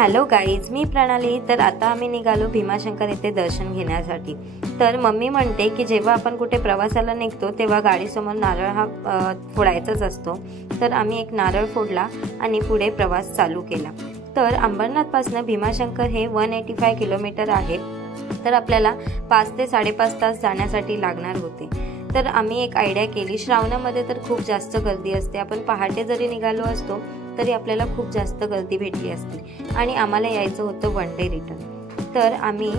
Hello guys, मी प्रणाली। तर आता आम्ही निघालो भीमाशंकर येथे दर्शन घेण्यासाठी। तर मम्मी म्हणते की जेव्हा आपण कुठे प्रवासाला निघतो तेव्हा गाडीसमोर नारळ हा फोडायचाच असतो। तर आम्ही एक नारळ फोडला आणि पुढे प्रवास चालू केला। तर अंबरनाथपासून भीमाशंकर हे 185 किलोमीटर आहे। तर आपल्याला 5 ते 5.5 तास जाण्यासाठी लागणार होते। तर आम्ही एक आयडिया केली, श्रावणामध्ये तर खूप जास्त गर्दी असते, आपण पहाटे जरी निघालो असतो तरी आपल्याला खूप जास्त गर्दी भेटली असती आणि आम्हाला यायचं होतं वन डे रिटर्न। तर आम्ही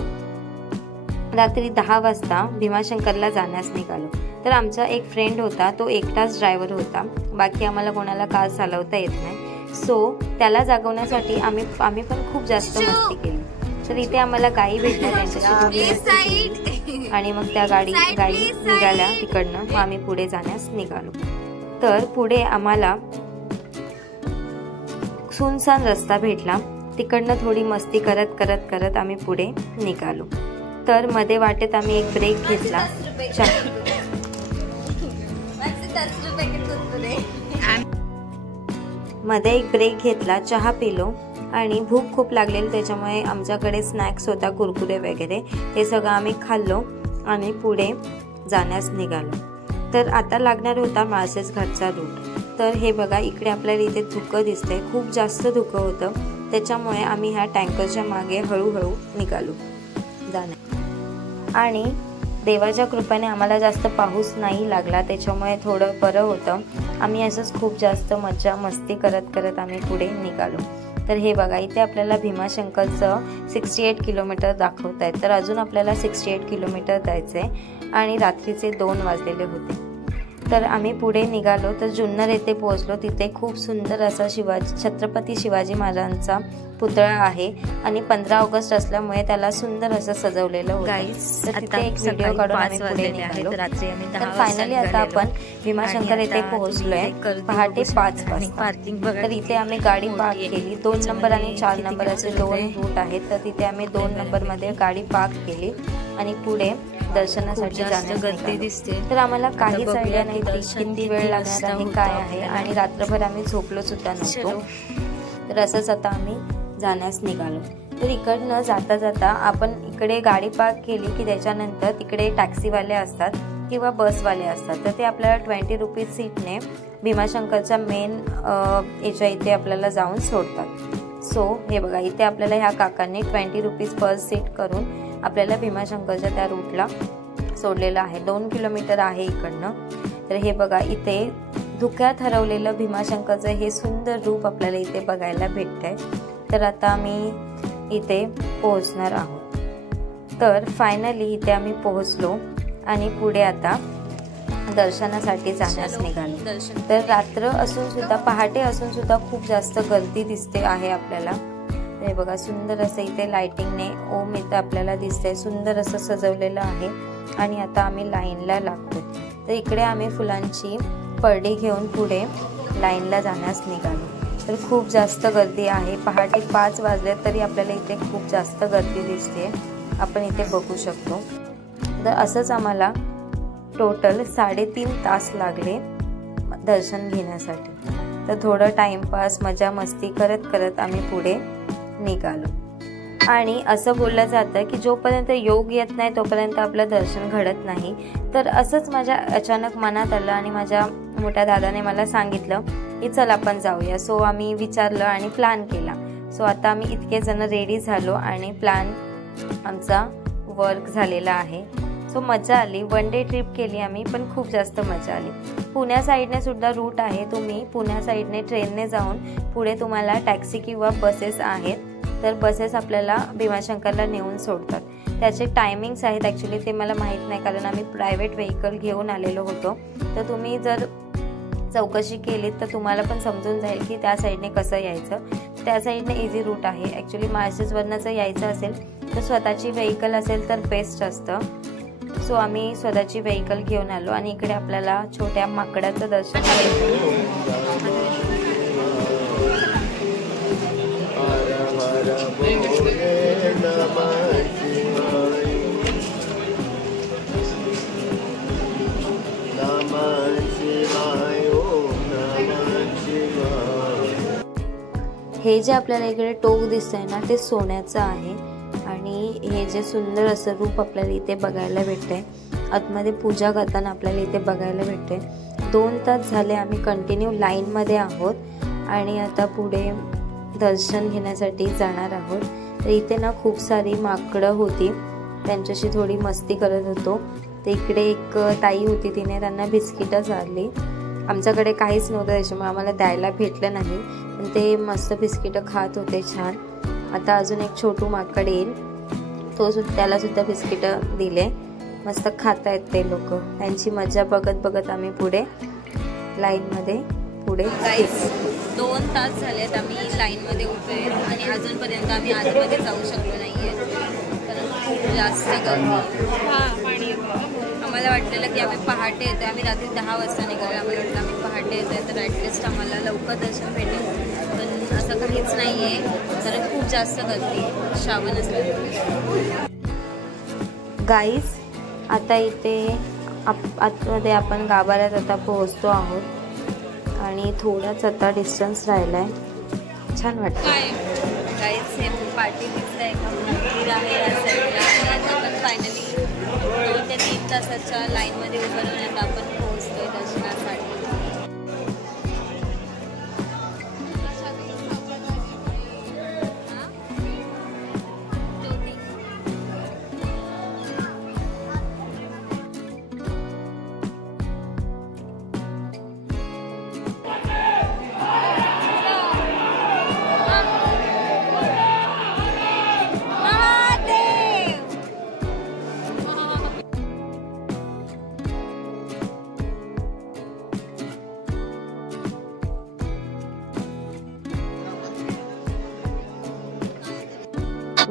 रात्री 10 वाजता भीमाशंकरला जाण्यास निघालो। तर आमचा एक फ्रेंड होता, तो एकटाच ड्रायव्हर होता, बाकी आम्हाला कोणाला कार चालवता येत नाही। सो त्याला जागवण्यासाठी आम्ही पण खूप जास्त मस्ती केली। तर इथे आम्हाला गाई भेटल्या, त्यांच्याशी आणि मग त्या गाई निघाल्या तिकडनं, मग आम्ही पुढे जाण्यास निघालो। तर पुढे आम्हाला सुनसान रस्ता भेटला, तिकडनं थोडी मस्ती करत करत करत आम्ही पुढे निघालो। तर मध्ये वाटेत आम्ही एक ब्रेक घेतला, चहा पिलो आणि भूक खूप लागलेली, त्याच्यामुळे आमच्याकडे स्नॅक्स होता, कुरकुरे वगैरे, ते सगळं आम्ही खाल्लो आणि पुढे जाण्यास निघालो। तर आता लागणार होता माळशेज घाटचा रूट। तर हे बघा, इकडे आपल्याला इथे धुकं दिसतंय, खूप जास्त धुकं होतं, त्याच्यामुळे आम्ही ह्या टँकरच्या मागे हळूहळू निघालो जाण्या। आणि देवाच्या कृपेने आम्हाला जास्त पाऊस नाही लागला, त्याच्यामुळे थोडं बरं होतं। आम्ही असंच खूप जास्त मज्जा मस्ती करत करत आम्ही पुढे निघालो। तर हे बघा, इथे आपल्याला भीमाशंकरचं 68 किलोमीटर दाखवत आहे। तर अजून आपल्याला 68 किलोमीटर जायचंय आणि रात्रीचे 2 वाजलेले होते। तर आम्ही पुढे निघालो, तर जुन्नर येथे पोहोचलो। तिथे खूप सुंदर असा छत्रपती शिवाजी महाराजांचा पुतळा आहे आणि 15 ऑगस्ट असल्यामुळे त्याला सुंदर असं सजवलेलं होतं। तर तिथे एक व्हिडिओ काढून आम्ही पुढे निघालो। तर फायनली आता आपण भीमाशंकर येथे पोहोचलोय पहाटे 5 वाजता। तर इथे आम्ही गाडी पार्क केली। 2 नंबर आणि 4 नंबर असे 2 रूट आहेत। तर तिथे आम्ही 2 नंबर मध्ये गाडी पार्क केली आणि पुढे दर्शनासाठी जाण्यास गर्दी दिसते। तर आम्हाला काहीच आयडिया नाही किती वेळ लागणार आहे, काय आहे, आणि रात्रभर आम्ही झोपलो सुद्धा नव्हतो। तर असंच आता आम्ही जाण्यास निघालो। तर इकडनं जाता जाता आपण इकडे गाडी पार्क केली की त्याच्यानंतर तिकडे टॅक्सीवाले असतात किंवा बसवाले असतात। तर ते आपल्याला 20 रुपीज सीटने भीमाशंकरच्या मेन याच्या इथे आपल्याला जाऊन सोडतात। सो हे बघा, इथे आपल्याला ह्या काकांनी 20 रुपीज पर सीट करून आपल्याला भीमाशंकरच्या त्या रूटला सोडलेलं आहे। 2 किलोमीटर आहे इकडनं। तर हे बघा, इथे धुक्यात हरवलेलं भीमाशंकरचं हे सुंदर रूप आपल्याला इथे बघायला भेटतंय। तर आता आम्ही इथे पोहोचणार आहोत। तर फायनली इथे आम्ही पोहोचलो आणि पुढे आता दर्शनासाठी जाण्यास निघालो। तर रात्र असून सुद्धा, पहाटे असून सुद्धा खूप जास्त गर्दी दिसते आहे आपल्याला। हे बघा, सुंदर असं इथे लाइटिंगने ओम इथे आपल्याला दिसतंय, सुंदर असं सजवलेलं आहे आणि आता आम्ही लाईनला लागतो। तर इकडे आम्ही फुलांची परडी घेऊन पुढे लाईनला जाण्यास निघालो। तर खूप जास्त गर्दी आहे, पहाटे 5 वाजले तरी आपल्याला इथे खूप जास्त गर्दी दिसते, आपण इथे बघू शकतो। तर असंच आम्हाला टोटल 3.5 तास लागले दर्शन घेण्यासाठी। तर थोडं टाइमपास मजा मस्ती करत करत आम्ही पुढे निघालो। आणि असं बोललं जातं की जोपर्यंत योग येत नाही तोपर्यंत आपलं दर्शन घडत नाही। तर असंच माझ्या अचानक मनात आलं आणि माझ्या मोठ्या दादाने मला सांगितलं की चल आपण जाऊया। सो आम्ही विचारलं आणि प्लॅन केला। सो आता आम्ही इतके जण रेडी झालो आणि प्लॅन आमचा वर्क झालेला आहे। सो मजा आली, वन डे ट्रिप केली आम्ही, पण खूप जास्त मजा आली। पुण्या साईडने सुद्धा रूट आहे, तुम्ही पुण्या साईडने ट्रेनने जाऊन पुढे तुम्हाला टॅक्सी किंवा बसेस आहेत। तर बसेस आपल्याला भीमाशंकरला नेऊन सोडतात। त्याचे टायमिंग्स आहेत ॲक्च्युली ते मला माहीत नाही, कारण आम्ही प्रायव्हेट व्हेकल घेऊन आलेलो होतो। तर तुम्ही जर चौकशी केलीत तर तुम्हाला पण समजून जाईल की त्या साईडने कसं यायचं। त्या साईडने इझी रूट आहे ॲक्च्युली। माळशेजवरनं जर यायचं असेल तर स्वतःची व्हेकल असेल तर बेस्ट असतं। सो आम्ही स्वतःची व्हेकल घेऊन आलो आणि इकडे आपल्याला छोट्या माकडाचं दर्शन हे जे आपल्याला इकडे टोक दिसतंय ना ते सोन्याचं आहे आणि हे जे सुंदर असं रूप आपल्याला इथे बघायला भेटतंय, आतमध्ये पूजा करताना आपल्याला इथे बघायला भेटते। 2 तास झाले आम्ही कंटिन्यू लाईनमध्ये आहोत आणि आता पुढे दर्शन घेण्यासाठी जाणार आहोत। तर इथे ना खूप सारी माकडं होती, त्यांच्याशी थोडी मस्ती करत होतो। तर इकडे एक ताई होती, तिने त्यांना बिस्किटं चारली। आमच्याकडे काहीच नव्हतं त्याच्यामुळे आम्हाला द्यायला भेटलं नाही, पण ते मस्त बिस्किटं खात होते छान। आता अजून एक छोटू माकड येईल, त्याला सुद्धा बिस्किटं दिले, मस्त खात आहेत ते लोक। त्यांची मजा बघत बघत आम्ही पुढे लाईनमध्ये पुढे। 2 तास झालेत आम्ही लाईनमध्ये उभे आहेत आणि अजूनपर्यंत आम्ही आतमध्ये जाऊ शकलो नाहीये, कारण खूप जास्त गर्दी। आम्हाला वाटलेलं की आम्ही पहाटे येतोय, आम्ही रात्री 10 वाजता निघालो, आम्हाला वाटलं आम्ही पहाटे येतोय तर ॲटलिस्ट आम्हाला लवकर दर्शन भेटेल, पण असं काहीच नाही आहे, कारण खूप जास्त गर्दी श्रावण असल्यामुळे। गाईज आता इथे आतमध्ये आपण गाभाऱ्यात आता पोहोचतो आहोत आणि थोडाच आता डिस्टन्स राहिला आहे, छान वाटतं। गाईज हे पार्टी दिसतंय का मंदिर आहे या साईडला, आता आपण फायनली 2 ते 3 तासाच्या लाईनमध्ये उभं राहून आता आपण पोहोचतोय दर्शनासाठी।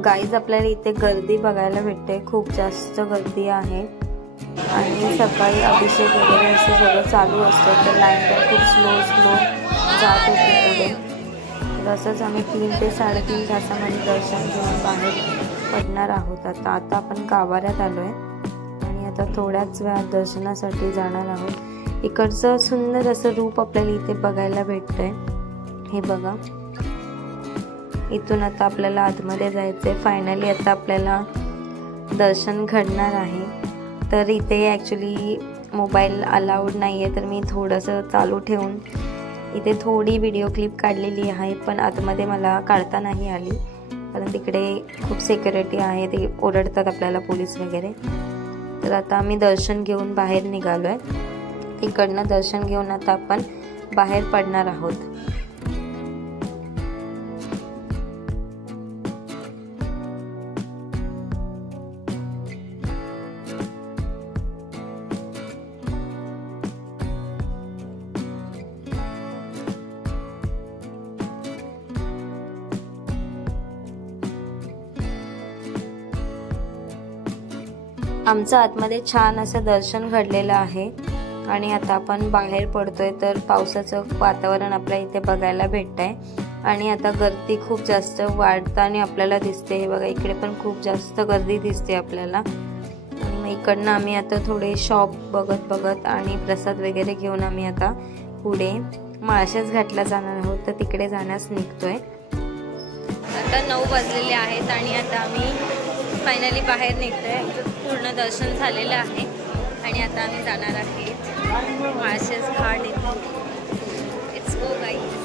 गाईज आपल्याला इथे गर्दी बघायला भेटते, खूप जास्त गर्दी आहे आणि सकाळी अभिषेक वगैरे असं सगळं चालू असतं, तर लाईन पण खूप स्लो जात होती पुढे। तर असंच आम्ही 3 ते 3.5 तासामध्ये दर्शन घेऊन बाहेर पडणार आहोत। आता आपण गाभाऱ्यात आलो आहे आणि आता थोड्याच वेळात दर्शनासाठी जाणार आहोत। इकडचं सुंदर असं रूप आपल्याला इथे बघायला भेटतंय, हे बघा। इथून आता आपल्याला आतमध्ये जायचंय, फायनली आता आपल्याला दर्शन घडणार आहे। तर इथे ॲक्च्युली मोबाईल अलाउड नाही आहे, तर मी थोडंसं चालू ठेवून इथे थोडी व्हिडिओ क्लिप काढलेली आहे, पण आतमध्ये मला काढता नाही आली, कारण तिकडे खूप सिक्युरिटी आहे, ते ओरडतात आपल्याला पोलीस वगैरे। तर आता आम्ही दर्शन घेऊन बाहेर निघालो आहे, इकडनं दर्शन घेऊन आता आपण बाहेर पडणार आहोत। आमचं आतमध्ये छान असं दर्शन घडलेलं आहे आणि आता आपण बाहेर पडतोय, तर पावसाचं वातावरण आपल्याला इथे बघायला भेटतंय आणि आता गर्दी खूप जास्त वाढताना आपल्याला दिसते। हे बघा, इकडे पण खूप जास्त गर्दी दिसते आपल्याला। आणि मग इकडनं आम्ही आता थोडे शॉप बघत आणि प्रसाद वगैरे घेऊन आम्ही आता पुढे माळशेज घाटला जाणार आहोत, तर तिकडे जाण्यास निघतोय। आता 9 वाजलेले आहेत आणि आता आम्ही फायनली बाहेर निघतोय, पूर्ण दर्शन झालेलं आहे आणि आता आम्ही जाणार आहे माळशेज घाट येथे। It's go guys.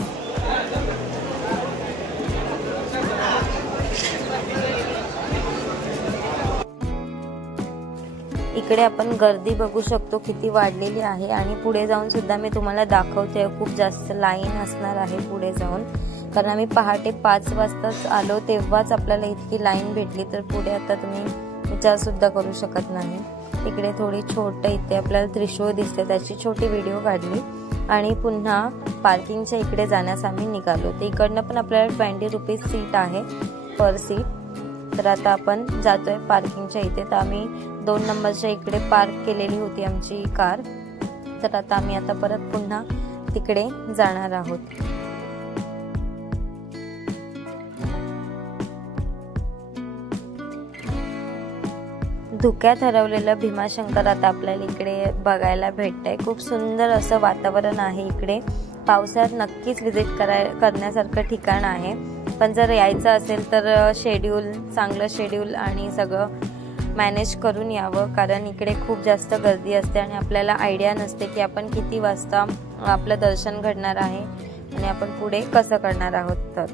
इकडे आपण गर्दी बघू शकतो किती वाढलेली आहे आणि पुढे जाऊन सुद्धा मी तुम्हाला दाखवते, खूप जास्त लाईन असणार आहे पुढे जाऊन, कारण आम्ही पहाटे 5 वाजताच आलो तेव्हाच आपल्याला इतकी लाईन भेटली, तर पुढे आता तुम्ही विचार सुद्धा करू शकत नाही। इकडे थोडी छोटं इथे आपल्याला त्रिशूळ दिसते, त्याची छोटी व्हिडिओ काढली आणि पुन्हा पार्किंगच्या इकडे जाण्यास आम्ही निघालो। तर इकडनं पण आपल्याला 20 रुपीज सीट आहे पर सीट। तर आता आपण जातोय पार्किंगच्या इथे, तर आम्ही 2 नंबरच्या इकडे पार्क केलेली होती आमची कार, तर आता आम्ही आता परत पुन्हा तिकडे जाणार आहोत। धुक्यात हरवलेलं भीमाशंकर आता आपल्याला इकडे बघायला भेटतंय। खूप सुंदर असं वातावरण आहे इकडे पावसाळ्यात नक्कीच व्हिजिट करण्यासारखं ठिकाण आहे. पण जर यायचं असेल तर चांगलं शेड्यूल आणि सगळं मॅनेज करून यावं, कारण इकडे खूप जास्त गर्दी असते आणि आपल्याला आयडिया नसते की आपण किती वाजता आपलं दर्शन घडणार आहे आणि आपण पुढे कसं करणार आहोत. तर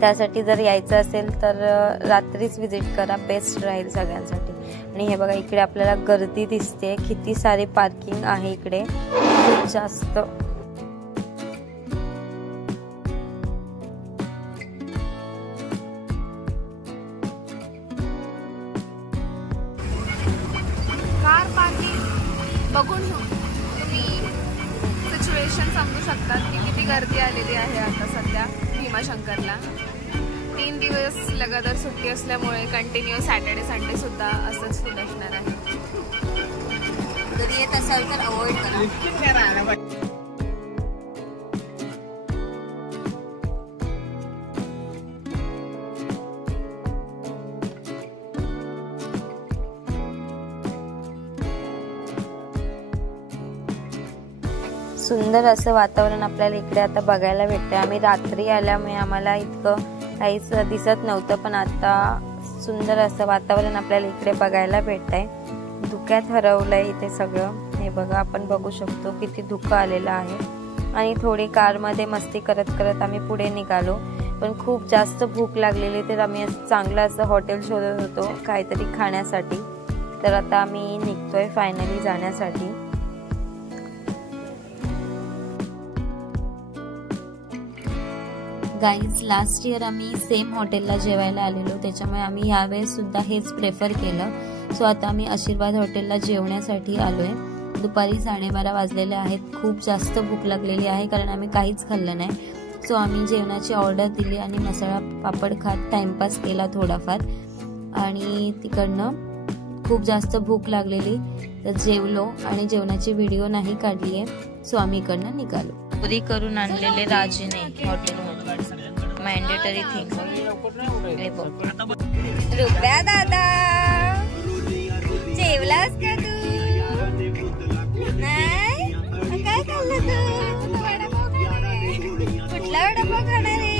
त्यासाठी जर यायचं असेल तर रात्रीच व्हिजिट करा, बेस्ट राहील सगळ्यांसाठी. आणि हे बघा इकडे आपल्याला गर्दी दिसते, किती सारी पार्किंग आहे इकडे खूप जास्त. कार पार्किंग बघून तुम्ही सिच्युएशन समजू शकतात की किती गर्दी आलेली आहे आता सध्या भीमाशंकरला. 3 दिवस लगातार सुट्टी असल्यामुळे कंटिन्यू सॅटर्डे संडे सुद्धा असंच फुल असणार आहे. कधी येत असाल तर अवॉइड करा. सुंदर असं वातावरण आपल्याला इकडे आता बघायला भेटतंय. आम्ही रात्री आल्यामुळे आम्हाला इतकं काहीच दिसत नव्हतं, पण आता सुंदर असं वातावरण आपल्याला इकडे बघायला भेटतंय. धुक्यात हरवलंय इथे सगळं. हे बघा आपण बघू शकतो किती धुकं आलेलं आहे. आणि थोडी कारमध्ये मस्ती करत करत आम्ही पुढे निघालो, पण खूप जास्त भूक लागलेली, तर आम्ही चांगलं असं हॉटेल शोधत होतो काहीतरी खाण्यासाठी. तर आता आम्ही निघतोय फायनली जाण्यासाठी. गाईज लास्ट इयर आम्ही सेम हॉटेलला जेवायला आलेलो, त्याच्यामुळे आम्ही यावेळेस सुद्धा हेच प्रेफर केलं. सो आता आम्ही आशीर्वाद हॉटेलला जेवण्यासाठी आलोय. दुपारी 12:30 वाजलेले आहेत. खूप जास्त भूक लागलेली आहे कारण आम्ही काहीच खाल्लं नाही. सो आम्ही जेवणाची ऑर्डर दिली आणि मसाला पापड खात टाइमपास केला थोडाफार. आणि तिकडनं खूप जास्त भूक लागलेली, तर जेवलो आणि जेवणाची व्हिडिओ नाही काढली आहे. सो आम्ही इकडनं निघालो. पुरी करून आणलेले राजीने हॉटेलमध्ये मॅन्डेटरी थिंग. रुपया दादा जेवलास का तू? नाही काय खाल्लं तू? कुठला वडापाव खाणार आहे?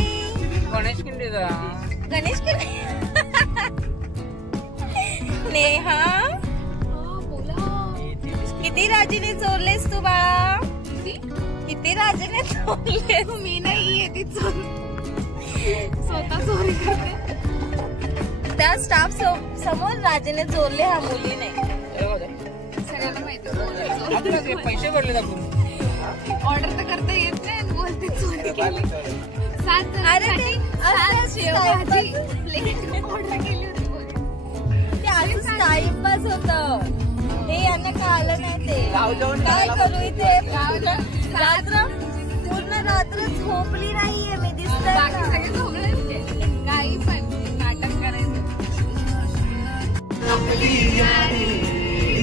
गणेश कुंडीचा. गणेश कुंडी. नेहा किती राजीने चोरलेस तू बाळा? किती राजीने चोरलेस? मी नाहीये ती स्वतः चोरी करते. त्या स्टाफ समोर राजेने चोरले हा मुलीने. सगळ्यांना माहिती पैसे भरले आपण. ऑर्डर तर करता येत नाही, बोलते चोरी केली. 7 जणांसाठी 7 शेवभाजी प्लेट ऑर्डर केली होती. ते असंच टाइमपास होतं. हे यांना कळालं नाही. ते काय करू इथे पूर्ण रात्र झोपली नाहीये मी. दिसतंय बाकी सगळे झोपले काही पण नाटक करायचं.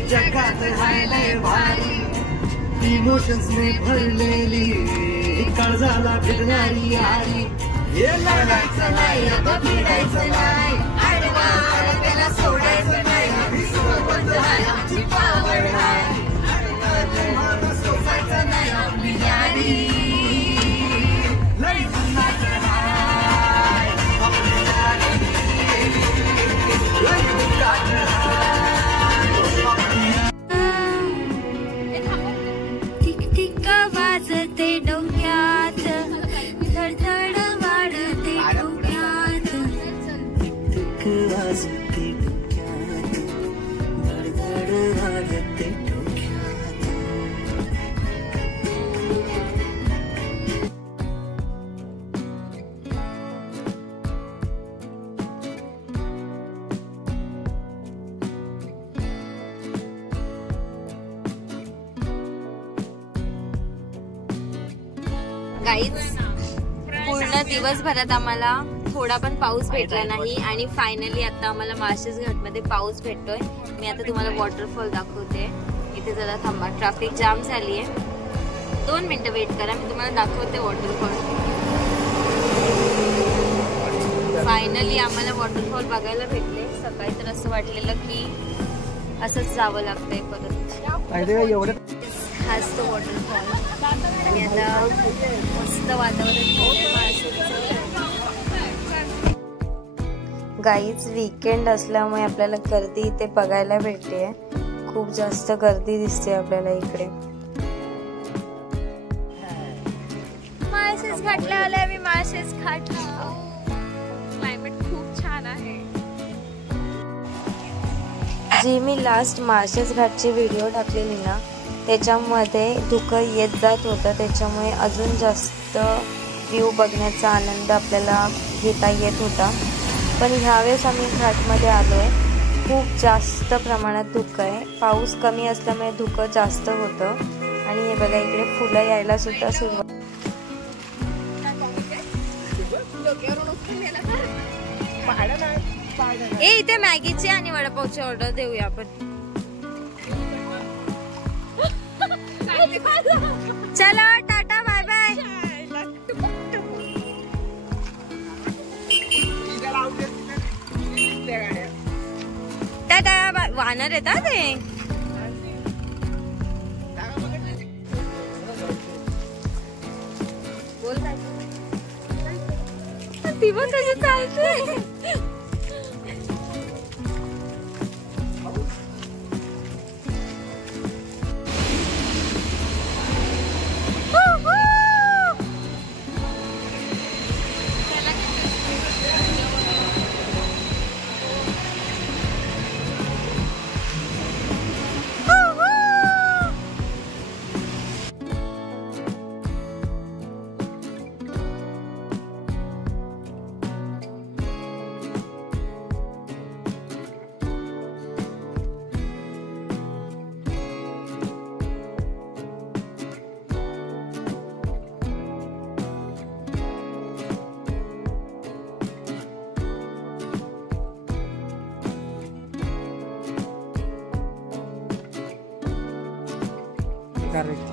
जगात राहिले भारी इमोशन्स ने भरलेली काळजाला भिडणारी यारी. हे लढायचं नाही आता भिडायचं नाही, आडवा आडव्याला सोडायचं नाही. आम्ही सोबत आहे, आमची पावर आहे, आडवा सोसायचं नाही आपली यारी. लई सुंदर आहे आपली यारी, लई सुंदर वाजते डोक्यात, धडधड वाढते डोक्यात. वाजते डोक्यात, धडधड वाढते डोक्यात. गाईज पूर्ण दिवसभरात आम्हाला थोडा पण पाऊस भेटला नाही आणि फायनली आता आम्हाला माळशेज घाटमध्ये पाऊस भेटतोय. मी आता तुम्हाला वॉटरफॉल दाखवते. इथे जरा थांबा, ट्रॅफिक जाम झाली आहे. 2 मिनिटं वेट करा, मी तुम्हाला दाखवते वॉटरफॉल. फायनली आम्हाला वॉटरफॉल बघायला भेटले. सकाळी तर असं वाटलेलं की असंच जावं लागतंय परत. हाच तो वॉटरफॉल आणि आता मस्त वातावरण गाईज वीकेंड असल्यामुळे आपल्याला गर्दी इथे बघायला भेटते. खूप जास्त गर्दी दिसते आपल्याला इकडे. माळशेज घाटला आलाय मी. माळशेज घाटला क्लायमेट खूप छान आहे. जी मी लास्ट माळशेज घाटची व्हिडिओ टाकलेली ना त्याच्यामध्ये धुकं येत जात होतं, त्याच्यामुळे अजून जास्त व्ह्यू बघण्याचा आनंद आपल्याला घेता येत होता. पण ह्यावेळेस आम्ही घाटमध्ये आलो आहे. खूप जास्त प्रमाणात धुकं आहे. पाऊस कमी असल्यामुळे धुकं जास्त होतं. आणि हे बघा इकडे फुलं यायला सुद्धा सुरुवात. इथे मॅगीची आणि वडापावची ऑर्डर देऊया आपण. चला tata bye bye. Tata bye. वानर येतात ते. बोल ती पण कशी चालते.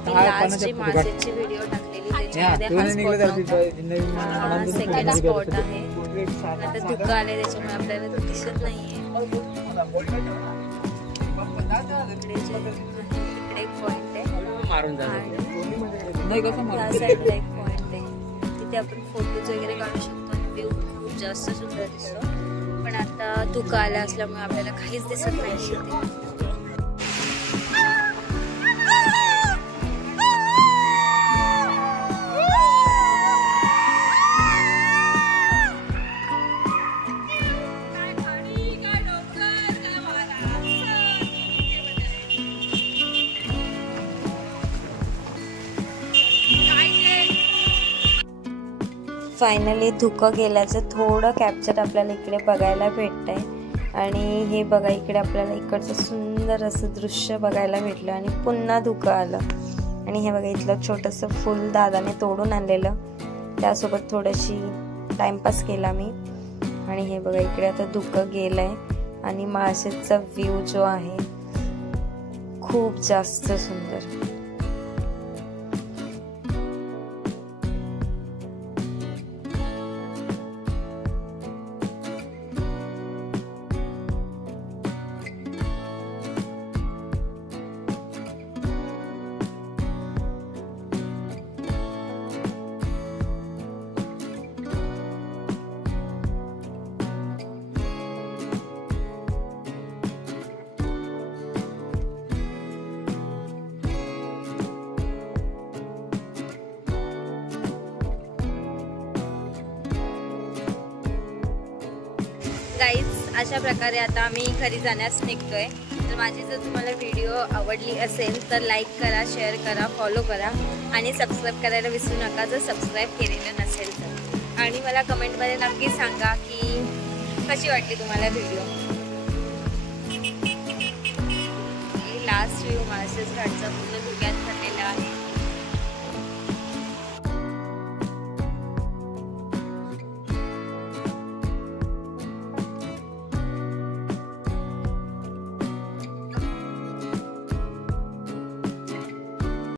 लास्टची मासेची व्हिडिओ टाकलेली त्याच्यामध्ये हा सेकंड स्पॉट आहे. आता धुकं आले त्याच्यामुळे आपल्याला तो दिसत नाहीये. इकडे एक पॉइंट आहे या साईडला एक पॉइंट आहे. तिथे आपण फोटोज वगैरे काढू शकतो आणि व्ह्यू खूप जास्त सुंदर दिसतो. पण आता धुकं आलं असल्यामुळे आपल्याला काहीच दिसत नाही. फायनली धुकं गेल्याचं थोडं कॅप्चर आपल्याला इकडे बघायला भेटतंय. आणि हे बघा इकडे आपल्याला इकडचं सुंदर असं दृश्य बघायला भेटलं आणि पुन्हा धुकं आलं. आणि हे बघा इथलं छोटंसं फुल दादाने तोडून आणलेलं, त्यासोबत थोडीशी टाइमपास केला मी. आणि हे बघा इकडे आता धुकं गेलंय आणि माळशेजचा व्ह्यू जो आहे खूप जास्त सुंदर. गाईज अशा प्रकारे आता आम्ही घरी जाण्यास निघतोय. तर माझी जर तुम्हाला व्हिडिओ आवडली असेल तर लाईक करा, शेअर करा, फॉलो करा आणि सबस्क्राईब करायला विसरू नका जर सबस्क्राईब केलेलं नसेल तर. आणि मला कमेंटमध्ये नक्की सांगा की कशी वाटली तुम्हाला व्हिडिओ. लास्ट व्ह्यू माळशेज घाटचा पूर्ण धुक्यात